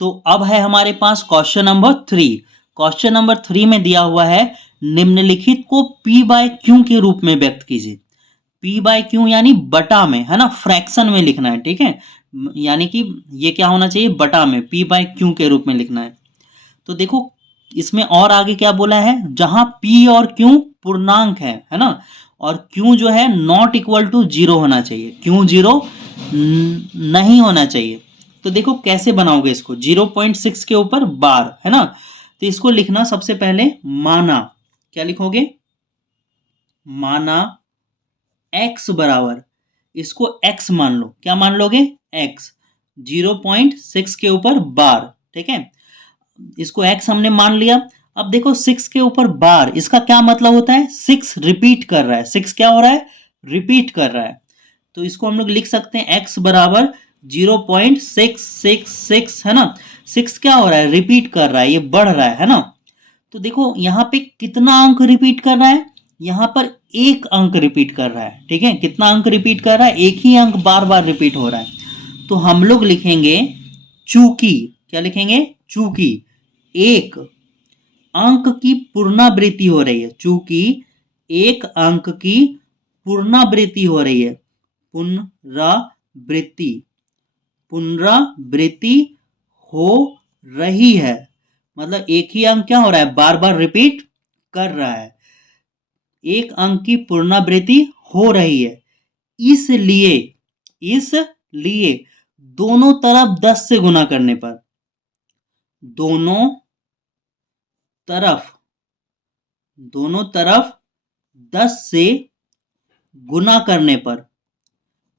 तो अब है हमारे पास क्वेश्चन नंबर 3। क्वेश्चन नंबर 3 में दिया हुआ है निम्नलिखित को p बाय क्यू के रूप में व्यक्त कीजिए। p बाय क्यू यानी बटा में, है ना, फ्रैक्शन में लिखना है, ठीक है। यानी कि ये क्या होना चाहिए, बटा में, p बाय क्यू के रूप में लिखना है। तो देखो इसमें और आगे क्या बोला है, जहां p और q पूर्णांक है ना, और q जो है नॉट इक्वल टू 0 होना चाहिए, q 0 नहीं होना चाहिए। तो देखो कैसे बनाओगे इसको, 0.6 के ऊपर बार, है ना। तो इसको लिखना सबसे पहले माना, क्या लिखोगे, माना x बराबर, इसको x मान लो, क्या मान लोगे, x, 0.6 के ऊपर बार, ठीक है। इसको x हमने मान लिया। अब देखो 6 के ऊपर बार, इसका क्या मतलब होता है, 6 रिपीट कर रहा है, 6 क्या हो रहा है, रिपीट कर रहा है। तो इसको हम लोग लिख सकते हैं x बराबर 0.666, है ना। 6 क्या हो रहा है, रिपीट कर रहा है, ये बढ़ रहा है ना। तो देखो यहाँ पे कितना अंक रिपीट कर रहा है, यहाँ पर एक अंक रिपीट कर रहा है, ठीक है। कितना अंक रिपीट कर रहा है, एक ही अंक बार बार रिपीट हो रहा है। तो हम लोग लिखेंगे चूंकि, क्या लिखेंगे, चूंकि एक अंक की पुनरावृत्ति हो रही है, चूंकि एक अंक की पुनरावृत्ति हो रही है, पुनरावृत्ति, पुनरावृत्ति हो रही है, मतलब एक ही अंक क्या हो रहा है, बार बार रिपीट कर रहा है, एक अंक की पुनरावृत्ति हो रही है। इसलिए, इसलिए दोनों तरफ 10 से गुना करने पर, दोनों तरफ, दोनों तरफ 10 से गुना करने पर,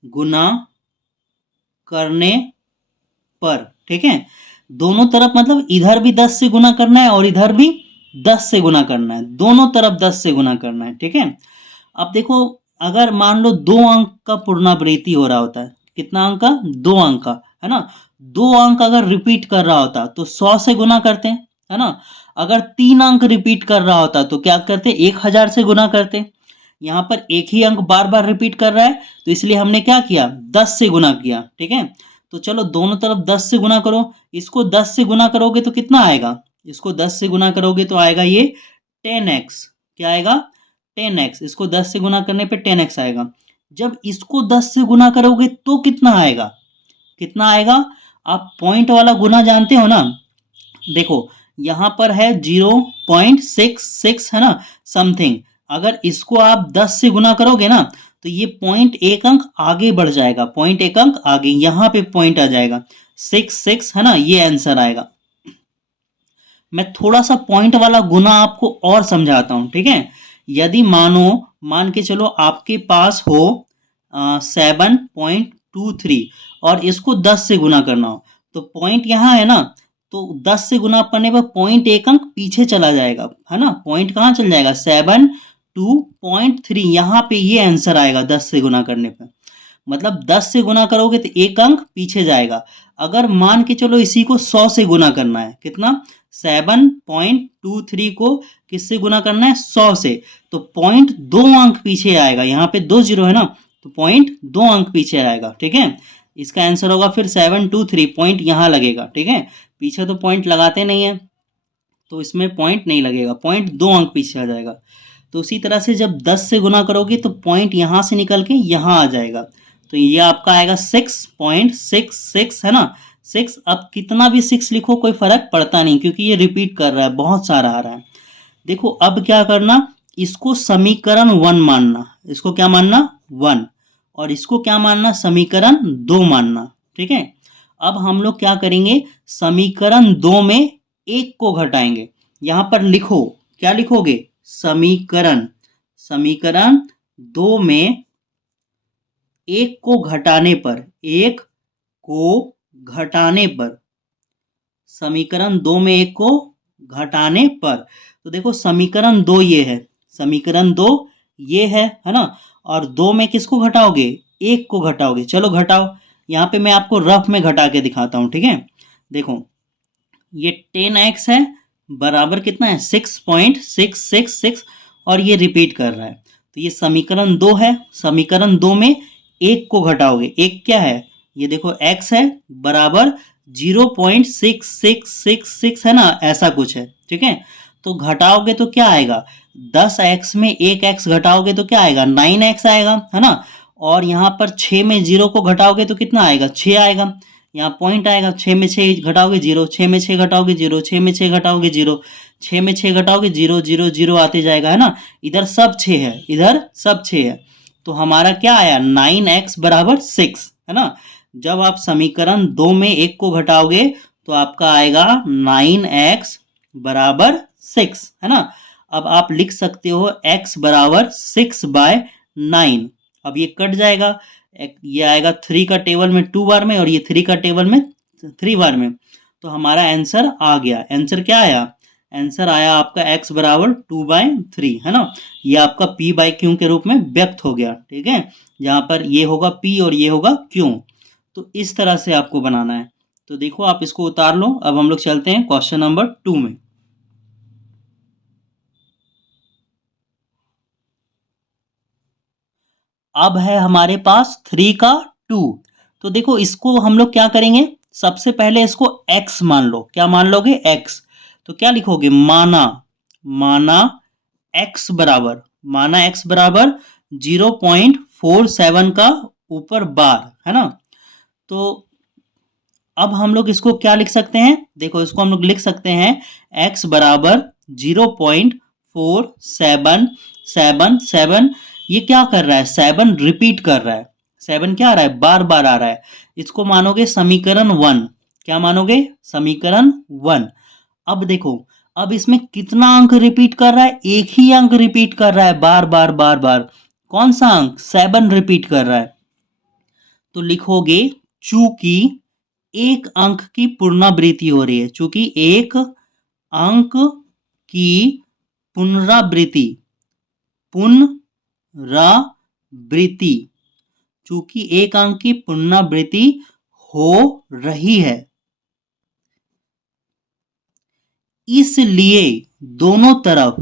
गुना करने पर, ठीक है। दोनों तरफ मतलब इधर भी 10 से गुना करना है और इधर भी 10 से गुना करना है, दोनों तरफ 10 से गुना करना है, ठीक है। अब देखो अगर मान लो 2 अंक का पुनरावृत्ति हो रहा होता है, कितना अंक का, 2 अंक का, है ना। 2 अंक अगर रिपीट कर रहा होता तो 100 से गुना करते, है ना। अगर 3 अंक रिपीट कर रहा होता तो क्या करते, 1000 से गुना करते। यहाँ पर एक ही अंक बार बार रिपीट कर रहा है, तो इसलिए हमने क्या किया, 10 से गुना किया, ठीक है। तो चलो दोनों तरफ 10 से गुना करो, इसको 10 से गुना करोगे तो कितना आएगा, इसको 10 से गुना करोगे तो आएगा ये 10x, क्या आएगा, 10x, इसको 10 से गुना करने पे 10x आएगा। जब इसको 10 से गुना करोगे तो कितना आएगा, कितना आएगा, आप पॉइंट वाला गुना जानते हो ना। देखो यहां पर है 0.66, है ना, समथिंग। अगर इसको आप 10 से गुना करोगे ना तो ये पॉइंट एक अंक आगे बढ़ जाएगा, पॉइंट एक अंक आगे, यहां पे पॉइंट आ जाएगा 66, है ना, ये आंसर आएगा। मैं थोड़ा सा पॉइंट वाला गुना आपको और समझाता हूं, ठीक है। यदि मानो, मान के चलो आपके पास हो 7.23 और इसको 10 से गुना करना हो, तो पॉइंट यहां है ना, तो 10 से गुना करने पर पॉइंट एक अंक पीछे चला जाएगा, है ना। पॉइंट कहां चल जाएगा, 7.2.3, यहां पे ये आंसर आएगा 10 से गुना करने पर। मतलब 10 से गुना करोगे तो एक अंक पीछे जाएगा। अगर मान के चलो इसी को 100 से गुना करना है, कितना, 7.23 को किससे गुना करना है, 100 से, तो पॉइंट 2 अंक पीछे आएगा, यहाँ पे 2 जीरो है ना, तो पॉइंट 2 अंक पीछे आएगा, ठीक है। इसका आंसर होगा फिर 723, पॉइंट यहाँ लगेगा, ठीक है। पीछे तो पॉइंट लगाते नहीं है तो इसमें पॉइंट नहीं लगेगा, पॉइंट 2 अंक पीछे आ जाएगा। तो उसी तरह से जब 10 से गुना करोगे तो पॉइंट यहाँ से निकल के यहाँ आ जाएगा, तो ये आपका आएगा 6.66, है ना, 6। अब कितना भी 6 लिखो कोई फर्क पड़ता नहीं, क्योंकि ये रिपीट कर रहा है, बहुत सारा आ रहा है। देखो अब क्या करना, इसको समीकरण 1 मानना, इसको क्या मानना, 1, और इसको क्या मानना, समीकरण 2 मानना, ठीक है। अब हम लोग क्या करेंगे, समीकरण 2 में एक को घटाएंगे, यहां पर लिखो, क्या लिखोगे, समीकरण, समीकरण 2 में एक को घटाने पर, एक को घटाने पर, समीकरण 2 में एक को घटाने पर, तो देखो समीकरण 2 ये है, समीकरण 2 ये है ना, और 2 में किसको घटाओगे, एक को घटाओगे। चलो घटाओ, यहाँ पे मैं आपको रफ में घटा के दिखाता हूं, ठीक है। देखो ये 10x है बराबर कितना है, 6.666, और ये रिपीट कर रहा है, तो ये समीकरण 2 है। समीकरण 2 में एक को घटाओगे, एक क्या है, ये देखो x है बराबर 0.6666 है ना, ऐसा कुछ है। ठीक है, तो घटाओगे तो क्या आएगा, 10x में 1x घटाओगे तो क्या आएगा, 9x आएगा, है ना। और यहाँ पर 6 में 0 को घटाओगे तो कितना आएगा, 6 आएगा। यहाँ पॉइंट आएगा, 6 में 6 घटाओगे 0, 6 में 6 घटाओगे 0, 6 में 6 घटाओगे 0, 6 में 6 घटाओगे 0 0 0 आते जाएगा, है ना। इधर सब 6 है, इधर सब 6 है, तो हमारा क्या आया, 9x बराबर 6, है ना। जब आप समीकरण 2 में 1 को घटाओगे तो आपका आएगा 9x बराबर 6, है ना। अब आप लिख सकते हो x बराबर 6/9। अब ये कट जाएगा, ये आएगा 3 का टेबल में 2 बार में और ये 3 का टेबल में 3 बार में, तो हमारा आंसर आ गया। आंसर क्या आया, आंसर आया आपका x बराबर 2/3, है ना। ये आपका p/q के रूप में व्यक्त हो गया। ठीक है, जहां पर ये होगा p और ये होगा q। तो इस तरह से आपको बनाना है। तो देखो आप इसको उतार लो। अब हम लोग चलते हैं क्वेश्चन नंबर 2 में। अब है हमारे पास 3 का 2। तो देखो इसको हम लोग क्या करेंगे, सबसे पहले इसको x मान लो। क्या मान लोगे, x। तो क्या लिखोगे, माना, माना x बराबर, माना x बराबर 0.47 का ऊपर बार, है ना। तो अब हम लोग इसको क्या लिख सकते हैं, देखो इसको हम लोग लिख सकते हैं x बराबर 0.4777। ये क्या कर रहा है, 7 रिपीट कर रहा है, 7 क्या आ रहा है, बार बार आ रहा है। इसको मानोगे समीकरण 1। क्या मानोगे, समीकरण 1। अब देखो, अब इसमें कितना अंक रिपीट कर रहा है, एक ही अंक रिपीट कर रहा है, बार बार बार बार। कौन सा अंक, 7 रिपीट कर रहा है। तो लिखोगे चूंकि एक अंक की पुनरावृत्ति हो रही है, चूंकि एक अंक की पुनरावृत्ति, पुनरावृत्ति, चूंकि एक अंक की पुनरावृत्ति हो रही है, इसलिए दोनों तरफ,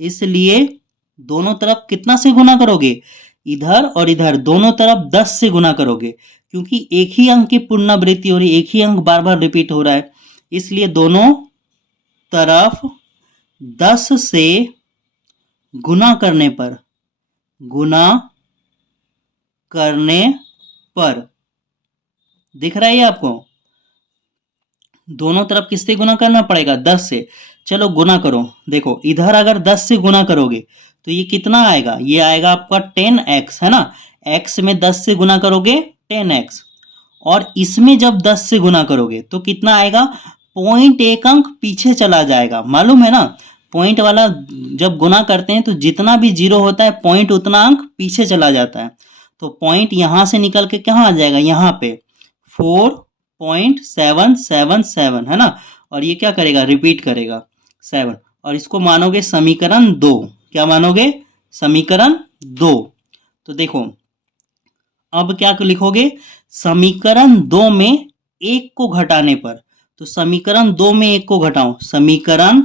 इसलिए दोनों तरफ कितना से गुना करोगे, इधर और इधर दोनों तरफ 10 से गुना करोगे, क्योंकि एक ही अंक की पुनरावृत्ति हो रही है, एक ही अंक बार बार रिपीट हो रहा है, इसलिए दोनों तरफ 10 से गुना करने पर, गुना करने पर, दिख रहा है ये आपको, दोनों तरफ किससे गुना करना पड़ेगा, 10 से। चलो गुना करो, देखो इधर अगर 10 से गुना करोगे तो ये कितना आएगा, ये आएगा आपका 10x, है ना। x में 10 से गुना करोगे 10x, और इसमें जब 10 से गुना करोगे तो कितना आएगा, पॉइंट एक अंक पीछे चला जाएगा, मालूम है ना। पॉइंट वाला जब गुना करते हैं तो जितना भी जीरो होता है पॉइंट उतना अंक पीछे चला जाता है। तो पॉइंट यहां से निकल के कहाँ आ जाएगा, यहाँ पे 4.777, है ना। और ये क्या करेगा, रिपीट करेगा 7, और इसको मानोगे समीकरण 2। क्या मानोगे, समीकरण 2। तो देखो अब क्या लिखोगे, समीकरण 2 में 1 को घटाने पर, तो समीकरण 2 में 1 को घटाओ, समीकरण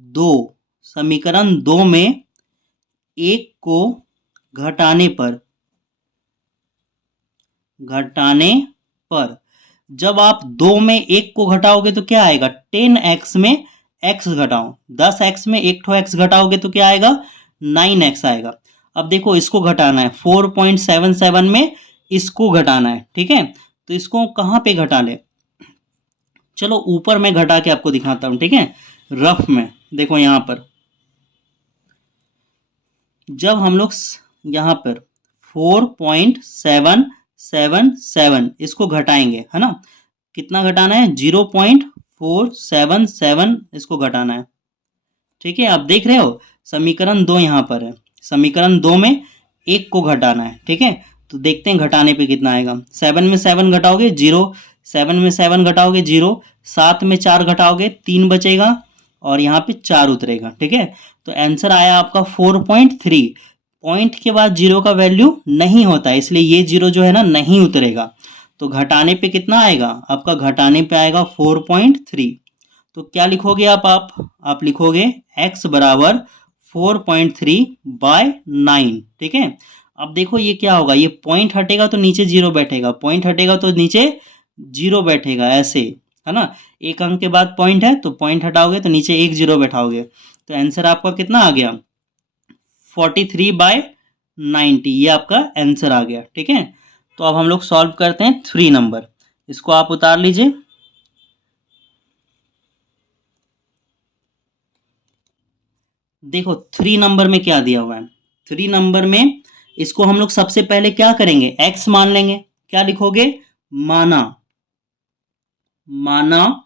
2, समीकरण 2 में 1 को घटाने पर, घटाने पर जब आप 2 में 1 को घटाओगे तो क्या आएगा, 10x में x घटाओ, 10x में 1 ठो x घटाओगे तो क्या आएगा, 9x आएगा। अब देखो इसको घटाना है, 4.77 में इसको घटाना है। ठीक है, तो इसको कहां पे घटा ले, चलो ऊपर में घटा के आपको दिखाता हूं। ठीक है, रफ में देखो, यहां पर जब हम लोग यहां पर 4.777 इसको घटाएंगे, है ना, कितना घटाना है, 0.477 इसको घटाना है। ठीक है, आप देख रहे हो समीकरण 2 यहां पर है, समीकरण 2 में 1 को घटाना है। ठीक है, तो देखते हैं घटाने पे कितना आएगा, 7 में 7 घटाओगे 0, 7 में 7 घटाओगे 0, 7 में 4 घटाओगे 3 बचेगा, और यहाँ पे 4 उतरेगा। ठीक है, तो आंसर आया आपका 4.3। पॉइंट के बाद जीरो का वैल्यू नहीं होता है, इसलिए ये जीरो जो है ना नहीं उतरेगा। तो घटाने पे कितना आएगा, आपका घटाने पे आएगा 4.3। तो क्या लिखोगे आप लिखोगे x बराबर 4.3/9। ठीक है, अब देखो ये क्या होगा, ये पॉइंट हटेगा तो नीचे जीरो बैठेगा, पॉइंट हटेगा तो नीचे जीरो बैठेगा ऐसे, है ना। एक अंक के बाद पॉइंट है तो पॉइंट हटाओगे तो नीचे एक जीरो बैठाओगे, तो आंसर आपका कितना आ गया 43/90, ये आपका आंसर आ गया। ठीक है, तो अब हम लोग सॉल्व करते हैं 3 नंबर। इसको आप उतार लीजिए। देखो 3 नंबर में क्या दिया हुआ है। 3 नंबर में इसको हम लोग सबसे पहले क्या करेंगे, x मान लेंगे। क्या लिखोगे, माना, माना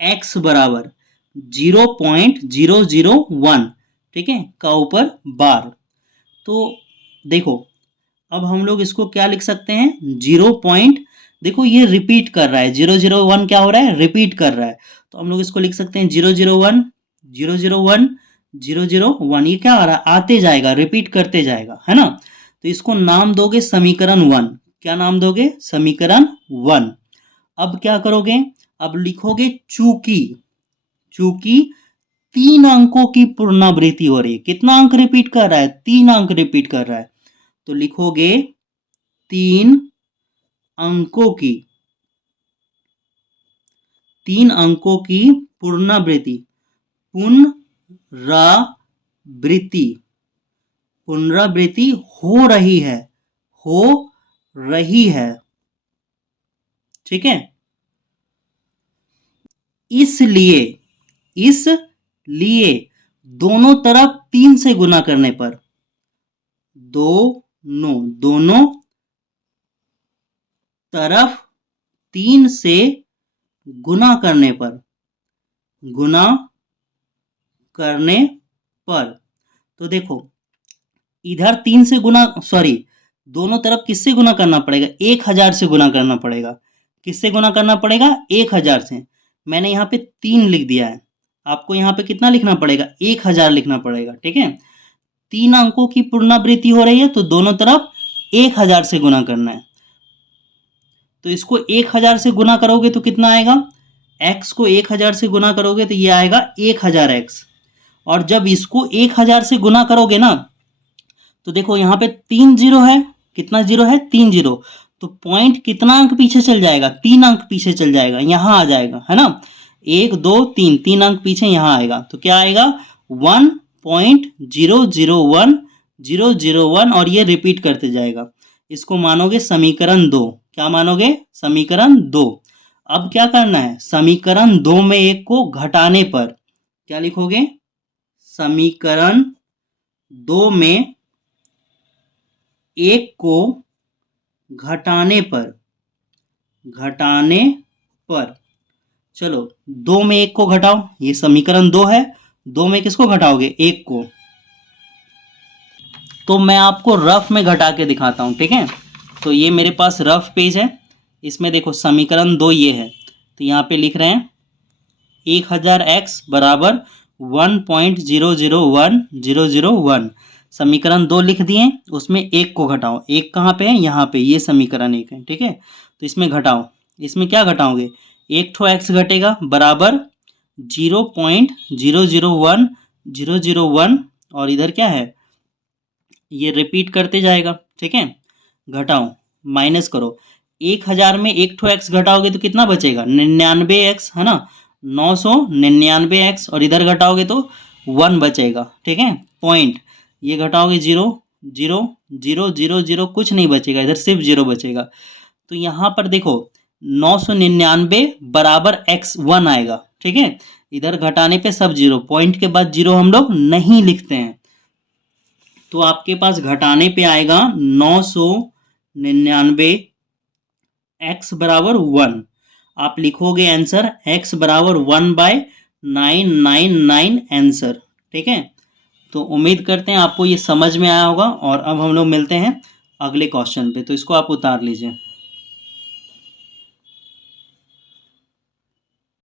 x बराबर 0.001, ठीक है, का ऊपर बार। तो देखो अब हम लोग इसको क्या लिख सकते हैं, 0 पॉइंट, देखो ये रिपीट कर रहा है, 001 क्या हो रहा है, रिपीट कर रहा है, तो हम लोग इसको लिख सकते हैं 001 001 001। ये क्या आ रहा है, आते जाएगा, रिपीट करते जाएगा, है ना। तो इसको नाम दोगे समीकरण 1। क्या नाम दोगे, समीकरण 1। अब क्या करोगे, अब लिखोगे चूंकि, चूंकि 3 अंकों की पुनरावृत्ति हो रही है। कितना अंक रिपीट कर रहा है, 3 अंक रिपीट कर रहा है, तो लिखोगे 3 अंकों की, 3 अंकों की पुनरावृत्ति, पुनरावृत्ति, पुनरावृत्ति हो रही है, हो रही है, ठीक है। इसलिए, इसलिए दोनों तरफ 3 से गुना करने पर, दोनों तरफ 3 से गुना करने पर, गुना करने पर, तो देखो इधर 3 से गुना, सॉरी, दोनों तरफ किससे गुना करना पड़ेगा, 1000 से गुना करना पड़ेगा। किससे गुना करना पड़ेगा, 1000 से। मैंने यहाँ पे 3 लिख दिया है, आपको यहाँ पे कितना लिखना पड़ेगा, 1000 लिखना पड़ेगा, ठीक है। 3 अंकों की पुनरावृत्ति हो रही है तो दोनों तरफ 1000 से गुना करना है। तो इसको 1000 से गुना करोगे तो कितना आएगा, x को 1000 से गुना करोगे तो ये आएगा 1000x। और जब इसको 1000 से गुना करोगे ना, तो देखो यहाँ पे 3 जीरो है, कितना जीरो है, 3 जीरो, तो पॉइंट कितना अंक पीछे चल जाएगा, 3 अंक पीछे चल जाएगा, यहां आ जाएगा, है ना। 1 2 3, 3 अंक पीछे यहां आएगा, तो क्या आएगा 1.001001 और ये रिपीट करते जाएगा। इसको मानोगे समीकरण 2। क्या मानोगे, समीकरण 2। अब क्या करना है, समीकरण 2 में एक को घटाने पर क्या लिखोगे, समीकरण 2 में एक को घटाने पर, घटाने पर, चलो 2 में एक को घटाओ, ये समीकरण 2 है, 2 में किसको घटाओगे, एक को। तो मैं आपको रफ में घटा के दिखाता हूं, ठीक है। तो ये मेरे पास रफ पेज है, इसमें देखो समीकरण 2 ये है, तो यहाँ पे लिख रहे हैं 1000x बराबर 1.001001। समीकरण 2 लिख दिए, उसमें एक को घटाओ, एक कहाँ पे है, यहाँ पे, ये समीकरण 1 है, ठीक है। तो इसमें घटाओ, इसमें क्या घटाओगे, एक ठो x घटेगा बराबर 0.001001, और इधर क्या है, ये रिपीट करते जाएगा, ठीक है। घटाओ, माइनस करो, 1000 में एक ठो x घटाओगे तो कितना बचेगा, 99x, है ना, 999x, और इधर घटाओगे तो 1 बचेगा, ठीक है। पॉइंट ये घटाओगे 0 0 0 0 0, कुछ नहीं बचेगा, इधर सिर्फ 0 बचेगा। तो यहाँ पर देखो 999 बराबर x1 आएगा, ठीक है। इधर घटाने पे सब 0, पॉइंट के बाद 0 हम लोग नहीं लिखते हैं, तो आपके पास घटाने पे आएगा 999 x बराबर 1। आप लिखोगे आंसर x बराबर 1/999 आंसर, ठीक है। तो उम्मीद करते हैं आपको ये समझ में आया होगा, और अब हम लोग मिलते हैं अगले क्वेश्चन पे, तो इसको आप उतार लीजिए।